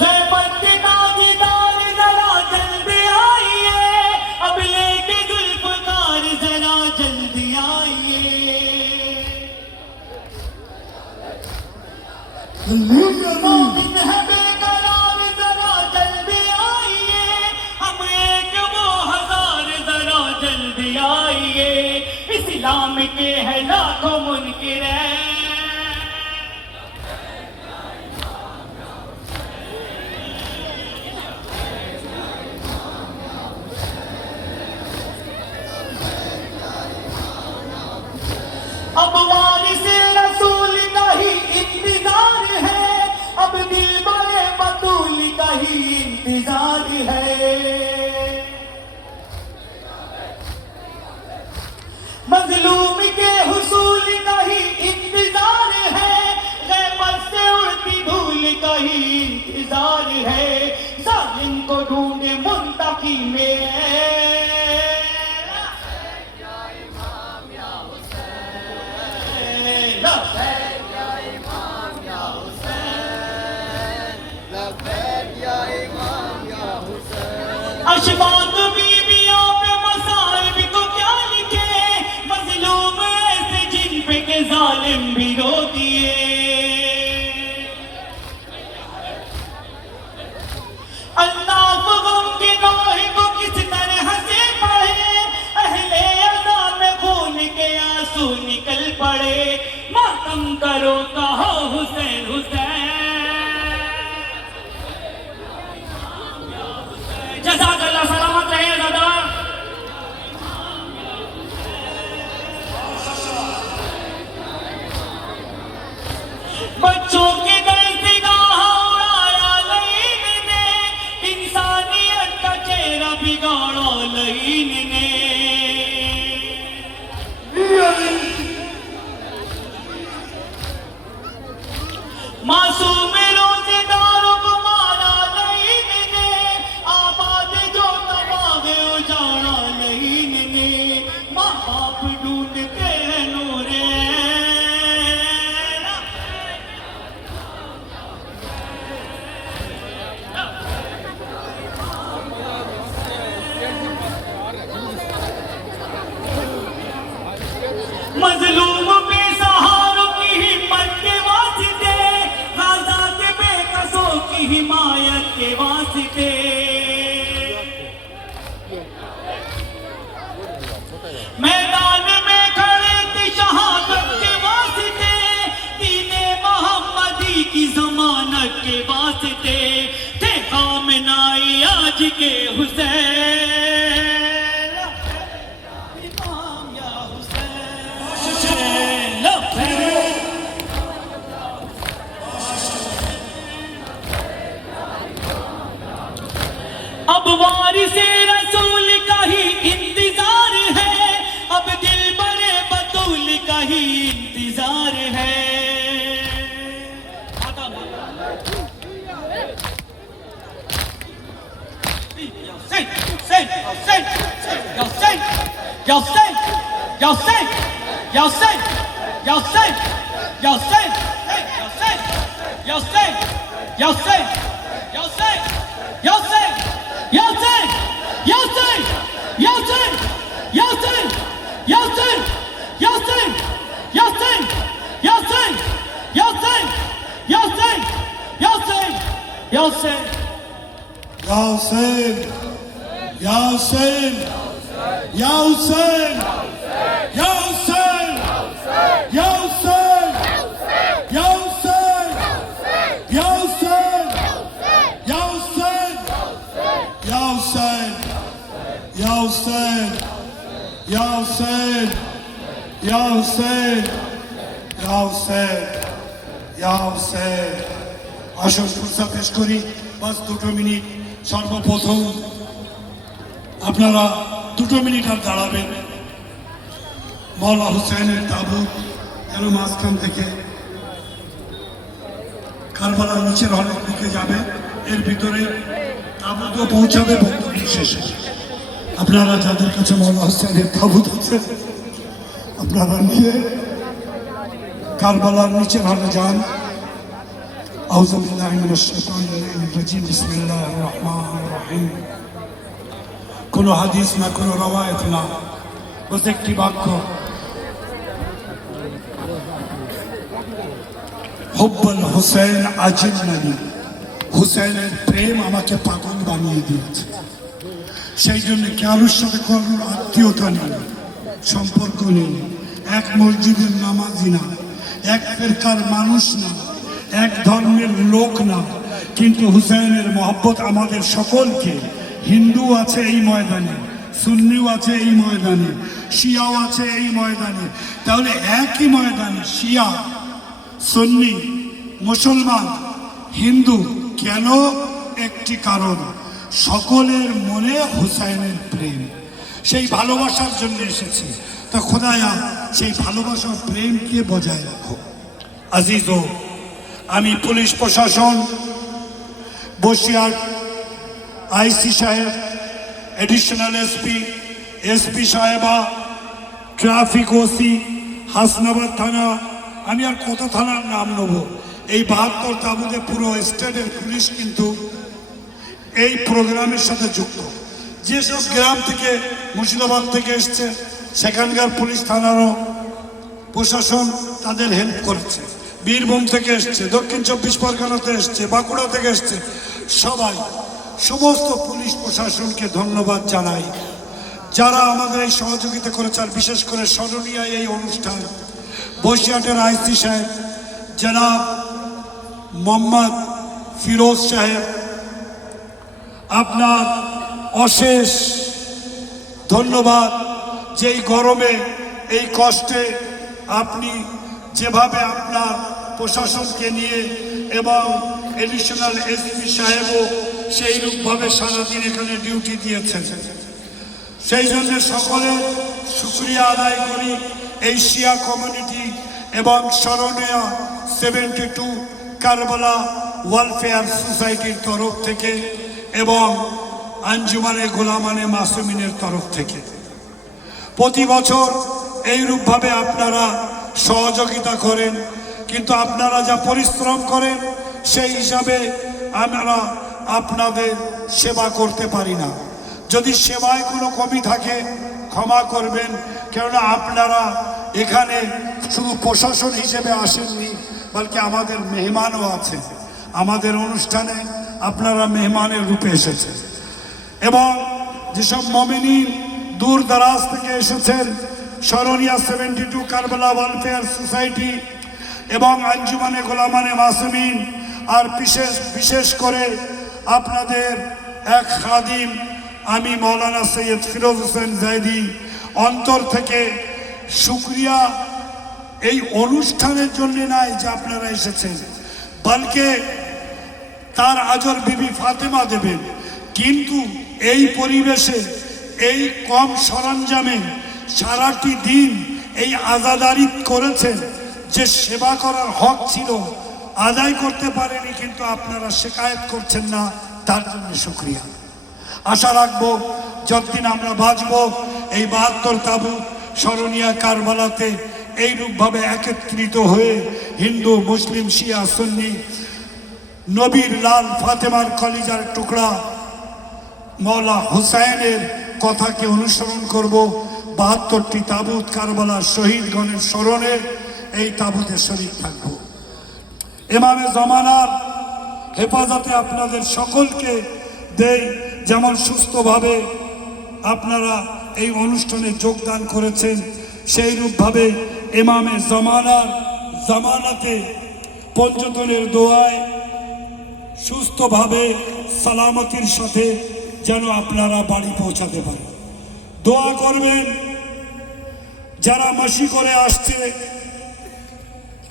ज़ैफत के ताजदार जरा जल्दी आइए, अब लेके जुल्फ़कार जरा जल्दी आइए। मोमिन है बेकरार जरा जल्दी आइए, हम एक वो हजार जरा जल्दी आइए। इस्लाम के है लाखों मुनकिर है, अब वारिसे रसूल का ही इंतजार है, अब दिल बड़े बतूल का ही इंतजार है। मजलूम के हुसूल का ही इंतजार है, ग़ैबत से उड़ती धूल का ही इंतजार है। ज़ालिम को ढूंढे मुंतकी में अशफाक बीबियों पे मसाइब को क्या लिखे, मजलूम ऐसे जिन पे के जालिम भी रो दिए। अल्लाह गम के नोहे को किस तरह से पढ़े, अहले अज़ा में खून के आंसू निकल पड़े। मातम करो कहो हुसैन हुसैन, जज़ाकल्लाह सलामत रहे दादा। बच्चों के दिल से गाहा उड़ाया लईन ने, इंसानियत का चेहरा बिगाड़ा लईन ने। मासूम रोज़ेदारों को मारा लईन ने, आबाद जो तबाह उजाड़ा लईन ने। माँ बाप ढूंढते हैं नूरे, मजलूम बेसहारों की हिम्मत के वास्ते, गाज़ा के बेकसों की हिमायत के वास्ते। मैदान में खड़े थे शहादत के वास्ते, दीने मोहम्मदी की जमानत के वास्ते। थे खामनाई आज के हुसैन, इमाम या हुसैन। अब वारिसे रसूल का ही इंतजार है, अब दिल बड़े बतूल का ही इंतजार है। আসল ফুরসা পেশ করি, বাস 2 মিনিট। সর্বপ্রথম আপনারা 2 মিনিট আর দাঁড়াবেন। মওলা হুসেনের তাবুত যেন মাঝখান থেকে কারবালার নিচের হলের দিকে যাবে, এর ভিতরে তাবুতও পৌঁছাবে বক্তব্য শেষে। আপনারা যাদের কাছে মওলা হুসেনের তাবুত আছে আপনারা নিয়ে কারবালার নিচের হলে যান। আউযু বিল্লাহি মিনাশ শাইতানির রাজিম বিসমিল্লাহির রহমানির রহিম। কোনো হাদিস না, কোনো রওয়ায়াত না, বস একটি বাক্য, হুব্বুল হুসাইন আজিন্নানি, হুসাইনের প্রেম আমাকে পাগল বানিয়ে দিয়েছে। সেই জন্য কারোর সাথে কোনো আত্মীয়তা নেই, সম্পর্ক নেই, এক মসজিদের নামাজি না, এক ফেরকার মানুষ না, এক ধর্মের লোক না, কিন্তু হুসাইনের মহব্বত আমাদের সকলকে, হিন্দু আছে এই ময়দানে, সুন্নিও আছে এই ময়দানে, শিয়াও আছে এই ময়দানে, তাহলে একই ময়দানে শিয়া, সুন্নি, মুসলমান, হিন্দু, কেন? একটি কারণ, সকলের মনে হুসাইনের প্রেম, সেই ভালোবাসার জন্য এসেছে। তা খোদায়া সেই ভালোবাসার প্রেমকে বজায় রাখো। আজিজ, আমি পুলিশ প্রশাসন, বসিরহাট আইসি সাহেব, এডিশনাল এসপি, এসপি সাহেবা, ট্রাফিক ওসি, হাসনাবাদ থানা, আমি আর কত থানার নাম নেব, এই 72 তাবুতে পুরো স্টেটের পুলিশ কিন্তু এই প্রোগ্রামের সাথে যুক্ত। যেসব গ্রাম থেকে, মুর্শিদাবাদ থেকে এসছে, সেখানকার পুলিশ থানারও প্রশাসন তাদের হেল্প করেছে। বীরভূম থেকে এসছে, দক্ষিণ 24 পরগনাতে এসছে, বাঁকুড়া থেকে এসছে, সবাই, সমস্ত পুলিশ প্রশাসনকে ধন্যবাদ জানাই যারা আমাদের এই সহযোগিতা করেছে। আর বিশেষ করে স্মরণীয় এই অনুষ্ঠান বসিরহাটের আইসি সাহেব জনাব মোহাম্মদ ফিরোজ সাহেব, আপনার অশেষ ধন্যবাদ। যেই গরমে, এই কষ্টে আপনি যেভাবে আপনার প্রশাসনকে নিয়ে এবং এডিশনাল এসপি সাহেবও সেই রূপভাবে সারাদিন এখানে ডিউটি দিয়েছেন, সেই জন্য সকলের শুকরিয়া আদায় করি এই শিয়া কমিউনিটি এবং স্মরণীয় 72 কারবালা ওয়েলফেয়ার সোসাইটির তরফ থেকে এবং আঞ্জুমানে গোলামানে মাসুমিনের তরফ থেকে। প্রতি বছর এইরূপভাবে আপনারা সহযোগিতা করেন, কিন্তু আপনারা যা পরিশ্রম করেন সেই হিসাবে আমরা আপনাদের সেবা করতে পারি না। যদি সেবায় কোনো কমি থাকে ক্ষমা করবেন, কেননা আপনারা এখানে শুধু প্রশাসন হিসেবে আসেননি, বলকি আমাদের মেহমানও আছে। আমাদের অনুষ্ঠানে আপনারা মেহমানের রূপে এসেছেন এবং যেসব মুমিনিন দূর দারাজ থেকে এসেছেন, স্মরণীয় 72 কারবালা ওয়েলফেয়ার সোসাইটি এবং আঞ্জুমানে গোলামানে মাসুমিন, আর বিশেষ করে আপনাদের এক খাদিম আমি মৌলানা সৈয়দ ফিরোজ হোসেন জাইদি, অন্তর থেকে শুকরিয়া। এই অনুষ্ঠানের জন্য নয় যে আপনারা এসেছেন, বলকে তার আজর বিবি ফাতেমা দেবেন, কিন্তু এই পরিবেশে, এই কম সরঞ্জামে সারাটি দিন এই আজাদারি করেছেন, যে সেবা করার হক ছিল আদায় করতে পারেনি, কিন্তু আপনারা শিকায়ত করছেন না, তার জন্য শুকরিয়া। আশা রাখবো যতদিন আমরা বাঁচব এই 72 তাবু স্মরণীয় কারবালাতে এইরূপভাবে একত্রিত হয়ে হিন্দু, মুসলিম, শিয়া, সুন্নি, নবীর লাল ফাতেমার কলিজার টুকরা মৌলা হুসাইনের কথাকে অনুসরণ করব। 72টি তাবুত কারবালার শহীদগণের স্মরণে এই তাবুতে শরীক থাকব। ইমামে জমানার হেফাজতে আপনাদের সকলকে দেই, যেমন সুস্থভাবে আপনারা এই অনুষ্ঠানে যোগদান করেছেন, সেই রূপভাবে ইমামে জামানাতে পঞ্চতনের দোয়ায় সুস্থভাবে সালামতির সাথে যেন আপনারা বাড়ি পৌঁছাতে পারেন। দোয়া করবেন যারা মাসি করে আসছে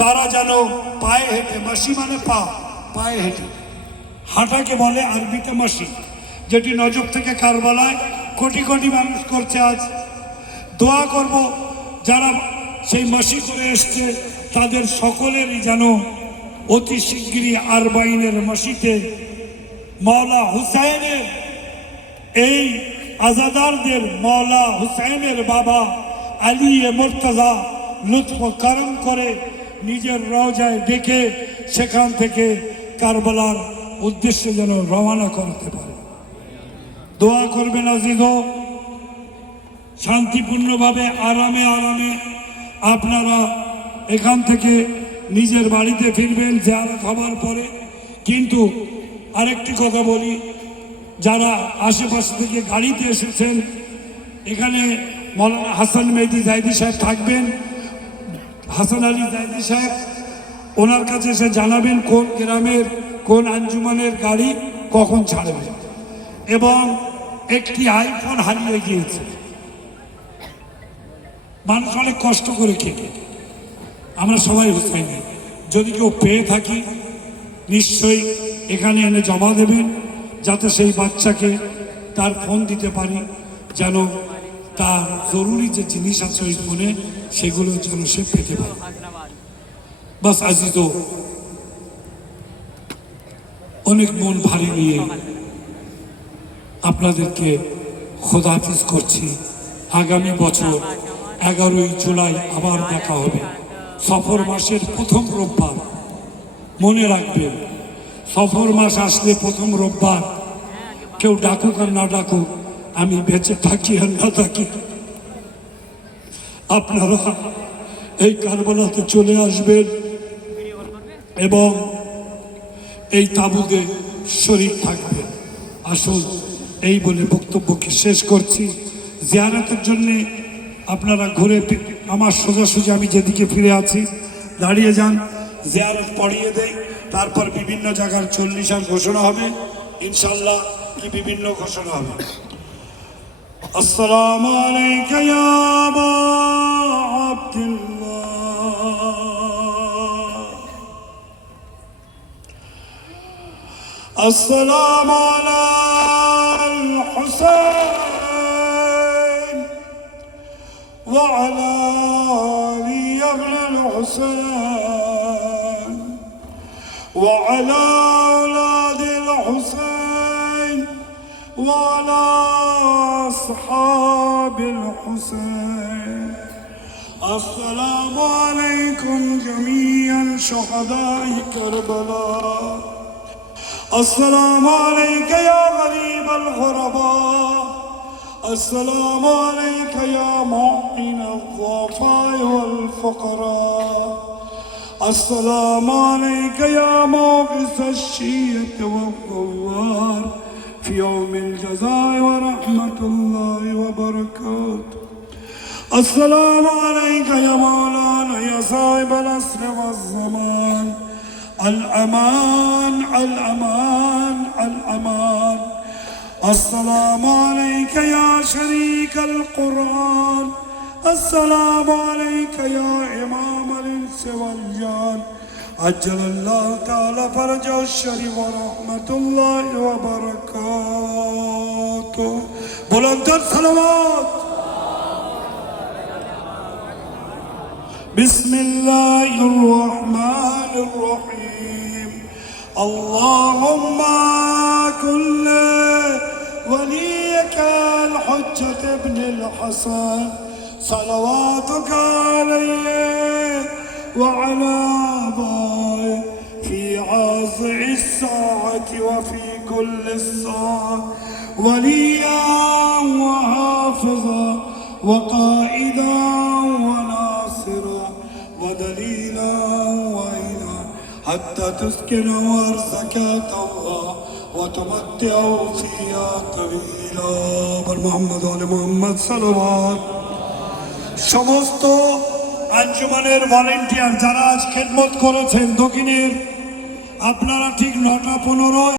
তারা যেন পায়ে হেঁটে, মাসি মানে পায়ে হেঁটে, হাঁটাকে বলে আরবিতে মাসি, যেটি নজর থেকে কারবালায় কোটি কোটি মানুষ করছে আজ। দোয়া করব যারা সেই মাসি করে এসছে তাদের সকলেরই যেন অতি শিগগিরই আরবাইনের মাসিতে মৌলা হুসাইনের, এই আজাদারদের মৌলা হুসাইনের বাবা আলী মুর্তজা লুৎফ করম করে নিজের রওজায় ডেকে সেখান থেকে কারবালার উদ্দেশ্যে যেন রওনা করতে পারে। দোয়া করবেন আজিজ, শান্তিপূর্ণভাবে আরামে আরামে আপনারা এখান থেকে নিজের বাড়িতে ফিরবেন জিয়ারত হবার পরে। কিন্তু আরেকটি কথা বলি, যারা আশেপাশে থেকে গাড়িতে এসেছেন, এখানে মৌলানা হাসান মেহেদি জাইদি সাহেব থাকবেন, হাসান আলী জাইদি সাহেব, ওনার কাছে এসে জানাবেন কোন গ্রামের কোন আঞ্জুমানের গাড়ি কখন ছাড়বে। এবং একটি আইফোন হারিয়ে গিয়েছে, মানুষ অনেক কষ্ট করে খেয়ে, আমরা সবাই হুসাইনি, যদি কেউ পেয়ে থাকি নিশ্চয়ই এখানে এনে জমা দেবেন, যাতে সেই বাচ্চাকে তার ফোন দিতে পারি, যেন তার জরুরি যে জিনিস আছে ওই ফোনে সেগুলো যেন সে পেতে পারে। বাস আজিজ, অনেক মন ভারী নিয়ে আপনাদেরকে খোদাহাফিজ করছি। আগামী বছর 11ই জুলাই আবার দেখা হবে, সফর মাসের প্রথম রোববার। মনে রাখবেন, সফর মাস আসলে প্রথম রোববার, কেউ ডাকুক আর না ডাকুক, আমি বেঁচে থাকি আর না থাকি, আপনারা এই কারবালাতে চলে আসবেন এবং এই তাঁবুতে শরীক থাকবেন। আসুন, এই বলে বক্তব্যকে শেষ করছি। জিয়ারতের জন্যে আপনারা ঘুরে আমার সোজাসুজি আমি যেদিকে ফিরে আছি দাঁড়িয়ে যান, জিয়ারত পড়িয়ে দেয়, তারপর বিভিন্ন জায়গার 40 ঘোষণা হবে ইনশাল্লাহ, কি বিভিন্ন ঘোষণা হবে। আসসালামু আলাইকা ইয়া আবা আব্দুল্লাহ, আসসালামু আলাল হুসাইন ওয়া আলা আলি ইবনুল হুসাইন ওয়া আলা আওলাদিল হুসাইন ওয়া আলা আসহাবিল হুসাইন। আসসালামু আলাইকুম জামিআন শুহাদায়ে কারবালা। السلام عليك يا غريب الغرباء، السلام عليك يا معين الضعفاء والفقراء، السلام عليك يا موقظ الشية والثوار في يوم الجزاء ورحمة الله وبركاته. السلام عليك يا مولانا يا صاحب العصر والزمان، الأمان الأمان الأمان. السلام عليك يا شريك القرآن، السلام عليك يا إمام الإنس والجان، عجل الله تعالى فرجه الشريف ورحمة الله وبركاته. بلند الصلوات. بسم الله الرحمن الرحيم. اللهم كل وليك الحجة ابن الحسن صلواتك عليه وعلى آبائه في عازع الساعة وفي كل الساعة، وليا وحافظا وقائدا وناصرا ودليلا وإله، حتى تسكنوا أرضك طوعا وتمتعوا فيها طويلا. محمد وعلى محمد صلوات. সমস্ত আঞ্জুমানের ভলেন্টিয়ার যারা আজ খেদমত করেছেন দক্ষিণের, আপনারা ঠিক 9টা 15